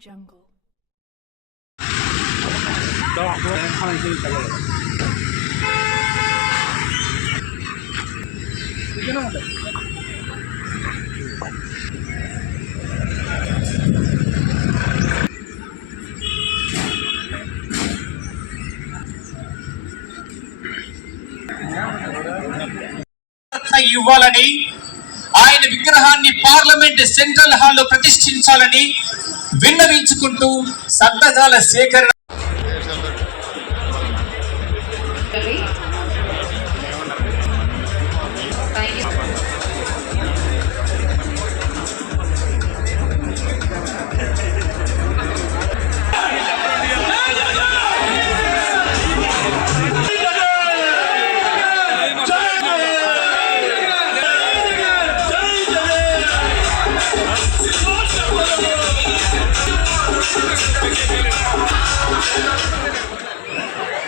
Jungle. ఇవ్వాలని ఆయన విగ్రహాన్ని పార్లమెంట్ సెంట్రల్ హాల్లో ప్రతిష్ఠించాలని విన్నవించుకుంటూ సంతకాల సేకరణ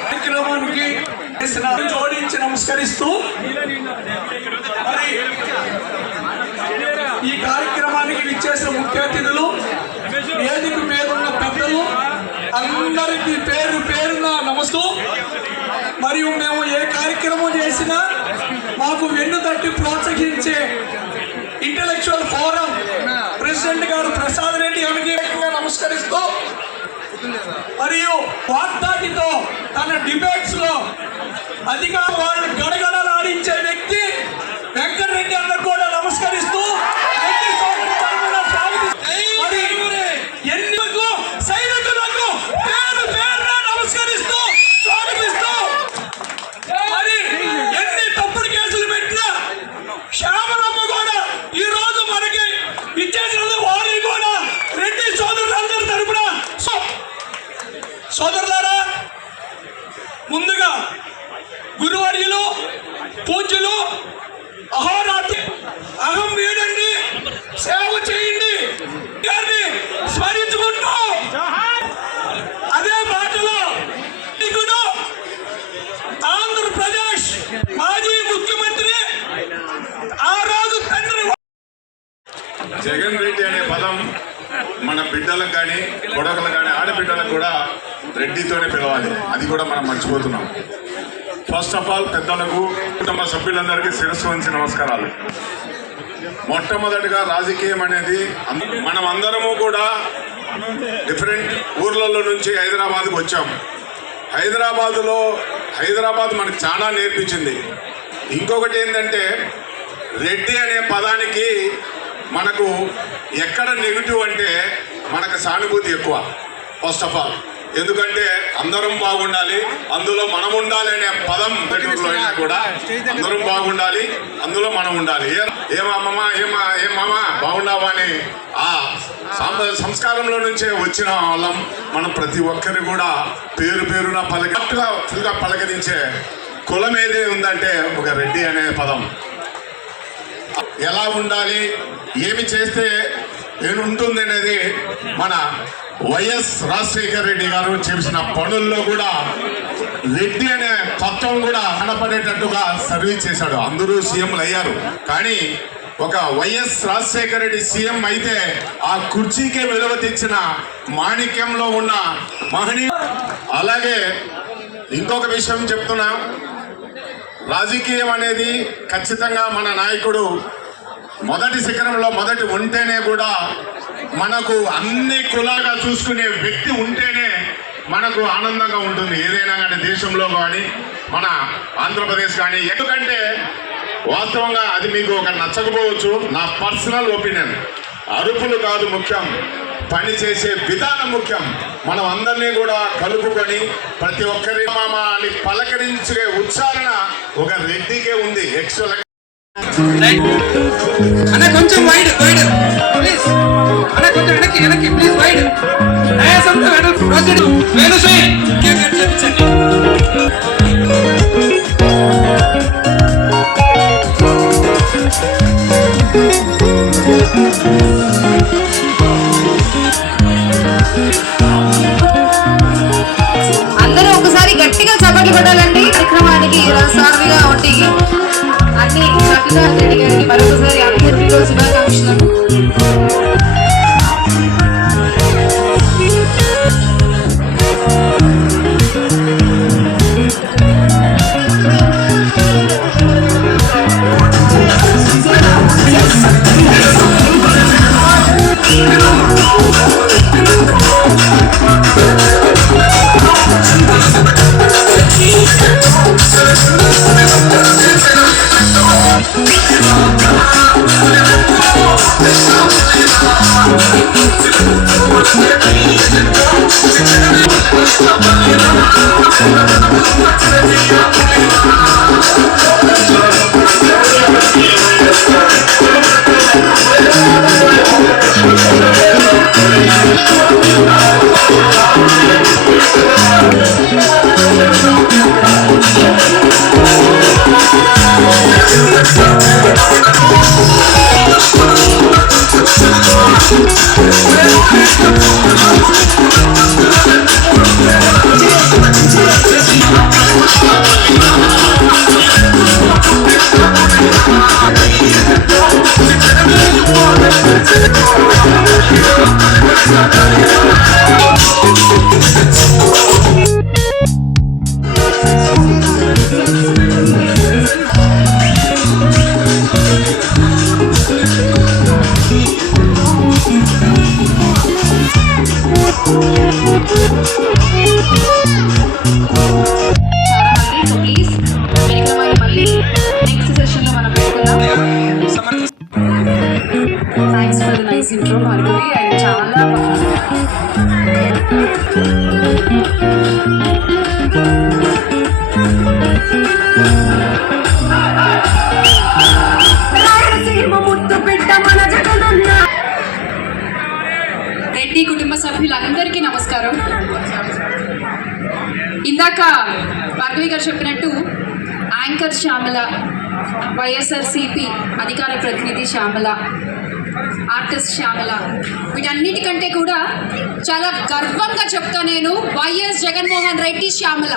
కార్యక్రమానికి జోడించి నమస్కరిస్తూ మరి ఈ కార్యక్రమానికి విచ్చేసిన ముఖ్య అతిథులు, వేదిక మీద ఉన్న పెద్దలు అందరికీ పేరు పేరున నమస్తూ. మరియు మేము ఏ కార్యక్రమం చేసినా మాకు వెన్ను తట్టి ప్రోత్సహించే ఇంటెలెక్చువల్ ఫోరం ప్రెసిడెంట్ గారు ప్రసాద్ రెడ్డి గారికి నమస్కరిస్తూ, మరియు వాగ్దాటితో తన డిబేట్స్ లో అధిక వాళ్ళు గడగడలాడించే వ్యక్తి వెంకటరెడ్డి అన్న కూడా నమస్కరిస్తూ ఎన్నికలకు సైనికులకు పేరు పేరున నమస్కరిస్తూ స్వాగతిస్తూ, మరి ఎన్ని తప్పుడు కేసులు పెట్టినా శ్యామలమ్మ కూడా ఈ రోజు మనకి ఇచ్చేసినందుకు వారి కూడా రెడ్డి సోదరులందరి తరపున సోదరులారా, ముందుగా గురువర్యులు పూజ్యులు అహోరాత్రి అహం వీడండి, సేవ చేయండి గారిని స్మరించుకుంటూ అదే బాటలో ఆంధ్రప్రదేశ్ మాజీ ముఖ్యమంత్రి ఆ రోజు తండ్రి జగన్ రెడ్డి అనే పదం మన బిడ్డలకు కానీ కొడకలకు కానీ ఆడబిడ్డలకు కూడా రెడ్డితోనే పిలవాలి. అది కూడా మనం మర్చిపోతున్నాం. ఫస్ట్ ఆఫ్ ఆల్ పెద్దలకు కుటుంబ సభ్యులందరికీ శిరస్సు వంచి నమస్కారాలు. మొట్టమొదటిగా రాజకీయం అనేది మనం అందరము కూడా డిఫరెంట్ ఊర్లలో నుంచి హైదరాబాద్కు వచ్చాం. హైదరాబాద్ మనకు చాలా నేర్పించింది. ఇంకొకటి ఏంటంటే రెడ్డి అనే పదానికి మనకు ఎక్కడ నెగిటివ్ అంటే మనకు సానుభూతి ఎక్కువ. ఫస్ట్ ఆఫ్ ఆల్ ఎందుకంటే అందరం బాగుండాలి, అందులో మనం ఉండాలి అనే పదం తెలుగులో అయినా కూడా అందరం బాగుండాలి, అందులో మనం ఉండాలి. ఏమమ్మా బాగుండావా అని ఆ సంస్కారంలో నుంచే వచ్చిన వాళ్ళం మనం. ప్రతి ఒక్కరి కూడా పేరు పేరున పలకరించే కులం ఏదే ఉందంటే ఒక రెడ్డి అనే పదం. ఎలా ఉండాలి, ఏమి చేస్తే ఏముంటుంది అనేది మన వైఎస్ రాజశేఖర రెడ్డి గారు చేసిన పనుల్లో కూడా రెడ్డి అనే తత్వం కూడా కనపడేటట్టుగా సర్వీస్ చేశాడు. అందరూ సీఎంలు అయ్యారు, కానీ ఒక వైఎస్ రాజశేఖర రెడ్డి సీఎం అయితే ఆ కుర్చీకే విలువ తెచ్చిన మాణిక్యంలో ఉన్న మహనీయ. అలాగే ఇంకొక విషయం చెప్తున్నా, రాజకీయం అనేది ఖచ్చితంగా మన నాయకుడు మొదటి శిఖరంలో మొదటి ఉంటేనే కూడా మనకు అన్ని కులాలుగా చూసుకునే వ్యక్తి ఉంటేనే మనకు ఆనందంగా ఉంటుంది. ఏదైనా కానీ దేశంలో కానీ మన ఆంధ్రప్రదేశ్ కానీ. ఎందుకంటే వాస్తవంగా అది మీకు ఒక నచ్చకపోవచ్చు, నా పర్సనల్ ఒపీనియన్. అరుపులు కాదు ముఖ్యం, పని చేసే విధానం ముఖ్యం. మనం అందరినీ కూడా కలుపుకొని ప్రతి ఒక్కరి మామ అని పలకరించే ఉచ్చారణ ఒక రెడ్డికే ఉంది. యాక్చువల్ అన్న కొంచెం వైడ్ ప్లీజ్, అన్న కొంచెం వెనక్కి ప్లీజ్ వైడ్. అందరూ ఒకసారి గట్టిగా చప్పట్లు కొట్టాలండి. కార్యక్రమానికి సార్విగా ఉండి అన్ని చక్కగా జరిగాయి. మరొకసారి అందరికీ శుభాకాంక్షలు. ప్లీజ్ కార్యక్రమాన్ని మళ్ళీ నెక్స్ట్ సెషన్లో మనం పెట్టుకుందాం. Thanks for the nice intro Bhargavi. And చాలా రెడ్డి కుటుంబ సభ్యులందరికీ నమస్కారం. ఇందాక భార్గవి గారు చెప్పినట్టు యాంకర్ శ్యామల, వైఎస్ఆర్సీపీ అధికార ప్రతినిధి శ్యామల, ఆర్టిస్ట్ శ్యామల, వీటన్నిటికంటే కూడా చాలా గర్వంగా చెప్తా నేను వైఎస్ జగన్మోహన్ రెడ్డి శ్యామల.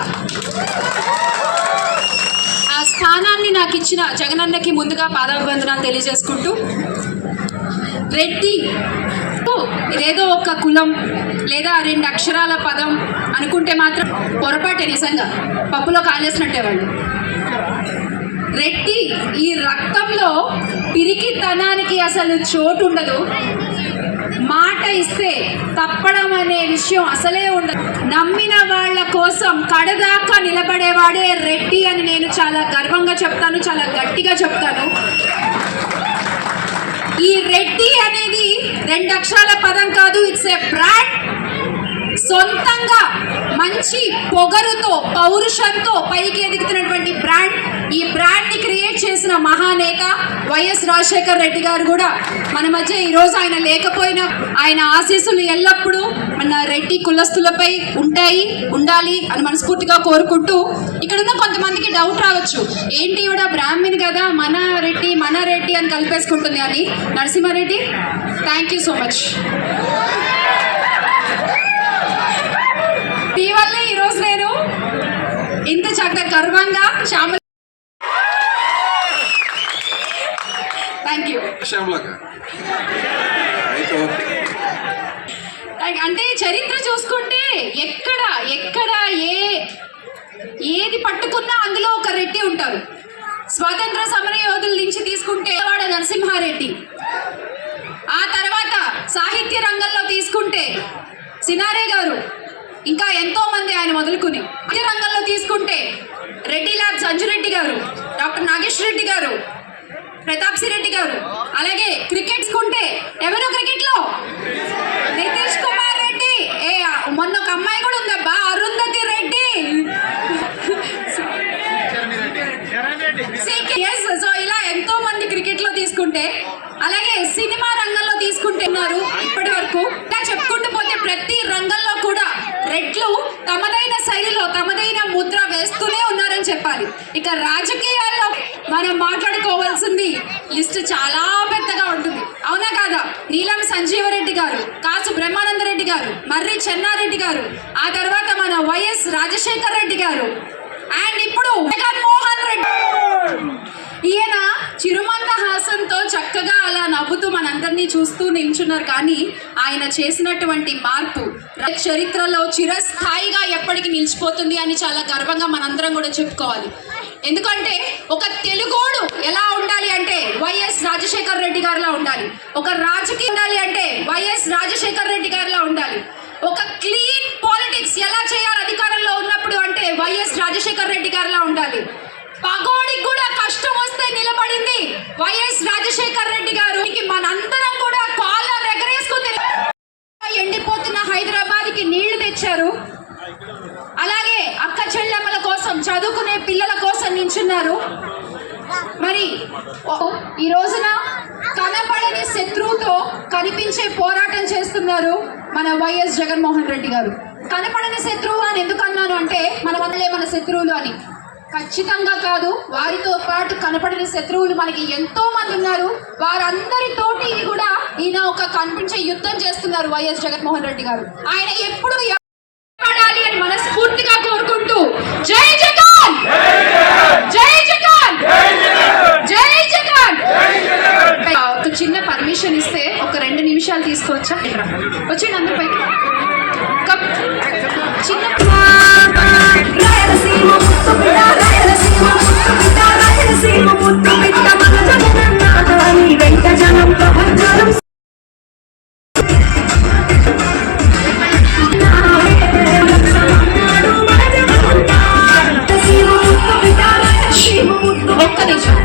ఆ స్థానాన్ని నాకు ఇచ్చిన జగనన్నకి ముందుగా పాదాభివందనాలు తెలియజేసుకుంటూ, రెడ్డి ఇదేదో ఒక కులం లేదా 2 అక్షరాల పదం అనుకుంటే మాత్రం పొరపాటే, నిజంగా పప్పులో కాలేసినట్టే వాళ్ళు. రెడ్డి ఈ రక్తంలో పిరికితనానికి అసలు చోటు ఉండదు. మాట ఇస్తే తప్పడం అనే విషయం అసలే ఉండదు. నమ్మిన వాళ్ళ కోసం కడదాకా నిలబడేవాడే రెడ్డి అని నేను చాలా గర్వంగా చెప్తాను, చాలా గట్టిగా చెప్తాను. ఈ రెడ్డి అనేది 2 అక్షరాల పదం కాదు, ఇట్స్ ఏ బ్రాండ్. సొంతంగా మంచి పొగరుతో, పౌరుషంతో పైకి ఎదుగుతున్నటువంటి బ్రాండ్. ఈ బ్రాండ్ ని క్రియేట్ చేసిన మహానేత వైఎస్ రాజశేఖర్ రెడ్డి గారు కూడా మన మధ్య ఈరోజు ఆయన లేకపోయినా ఆయన ఆశీస్సులు ఎల్లప్పుడూ మన రెడ్డి కులస్తులపై ఉండాలి అని మనస్ఫూర్తిగా కోరుకుంటూ, ఇక్కడ ఉన్న కొంతమందికి డౌట్ రావచ్చు, ఏంటి ఇవిడ బ్రాహ్మణ్ కదా మన రెడ్డి అని కలిపేసుకుంటుంది అని. Narasimha Reddy, thank you so much. మీ వల్లే ఈరోజు నేను ఇంత చక్కగా గర్వంగా శ్యామల. Thank you. అంటే చరిత్ర చూసుకుంటే ఎక్కడ ఏది పట్టుకున్నా అందులో ఒక రెడ్డి ఉంటారు. స్వాతంత్ర సమర యోధుల నుంచి తీసుకుంటే వాడ నరసింహారెడ్డి, ఆ తర్వాత సాహిత్య రంగంలో తీసుకుంటే సినారే గారు, ఇంకా ఎంతో మంది ఆయన మొదలుకుని. అదే రంగంలో తీసుకుంటే రెడ్డి ల్యాబ్ సంజురెడ్డి గారు, డాక్టర్ నాగేశ్వర రెడ్డి గారు, ప్రతాప్ రెడ్డి గారు. అలాగే క్రికెట్ తీసుకుంటే ఎవరు క్రికెట్లో నితీష్ కుమార్ రెడ్డి, మొన్న ఒక అమ్మాయి కూడా ఉందబ్బా, అరుంధతి రెడ్డి. సో ఇలా ఎంతో మంది క్రికెట్ లో తీసుకుంటే, అలాగే సినిమా రంగంలో తీసుకుంటే ఉన్నారు ఇప్పటి వరకు. ఇలా చెప్పుకుంటూ పోతే ప్రతి రంగంలో కూడా రెడ్లు తమదైన శైలిలో తమదైన ముద్ర వేస్తూనే ఉన్నారని చెప్పాలి. ఇక రాజకీయాల్లో మనం మాట్లాడుకోవాల్సింది లిస్ట్ చాలా పెద్దగా ఉంటుంది, అవునా కాదా? నీలం సంజీవరెడ్డి గారు, కాసు బ్రహ్మానందరెడ్డి గారు, మర్రి చెన్నారెడ్డి గారు, ఆ తర్వాత మన వైఎస్ రాజశేఖర్ రెడ్డి గారు, అండ్ ఇప్పుడు జగన్మోహన్ రెడ్డి. ఈయన చిరుమందహాసంతో చక్కగా అలా నవ్వుతూ మనందరినీ చూస్తూ నిల్చున్నారు. కానీ ఆయన చేసినటువంటి మార్పు చరిత్రలో చిరస్థాయిగా ఎప్పటికీ నిలిచిపోతుంది అని చాలా గర్వంగా మనందరం కూడా చెప్పుకోవాలి. ఎందుకంటే ఒక తెలుగోడు ఎలా ఉండాలి అంటే వైఎస్ రాజశేఖర్ రెడ్డి గారిలా ఉండాలి. ఒక రాజకీయ ఉండాలి అంటే వైఎస్ రాజశేఖర్ రెడ్డి గారిలా ఉండాలి. ఒక క్లీన్ పాలిటిక్స్ ఎలా చేయాలి అధికారంలో ఉన్నప్పుడు అంటే వైఎస్ రాజశేఖర్ రెడ్డి గారిలా ఉండాలి. పగోడికి కూడా కష్టం వస్తే నిలబడింది వైఎస్ రాజశేఖర్ రెడ్డి గారు. మనందరం కూడా కాలర్ ఎగరేసుకుని ఎండిపోతున్న హైదరాబాద్ కి నీళ్లు తెచ్చారు. అలాగే అక్క చెల్లెమ్మల కోసం, చదువుకునే పిల్లల కోసం నించున్నారు. మరి ఈ రోజున కనపడని శత్రువుతో కనిపించే పోరాటం చేస్తున్నారు మన వైఎస్ జగన్మోహన్ రెడ్డి గారు. కనపడని శత్రువు అని ఎందుకు అన్నాను అంటే మన వల్లే మన శత్రువులు అని. ఖచ్చితంగా కాదు. వారితో పాటు కనపడిన శత్రువులు మనకి ఎంతో మంది ఉన్నారు. వారందరితోటి కూడా ఈయన ఒక కనిపించే యుద్ధం చేస్తున్నారు వైఎస్ జగన్మోహన్ రెడ్డి గారు. ఆయన ఎప్పుడు పడాలి అని మనస్ఫూర్తిగా కోరుకుంటూ జై జగన్, జై జగన్, జై జగన్. ఒక చిన్న పర్మిషన్ ఇస్తే ఒక 2 నిమిషాలు తీసుకోవచ్చా? వచ్చేయండి అందరూ పైకి. చిన్న ఒక్క నిమిషం.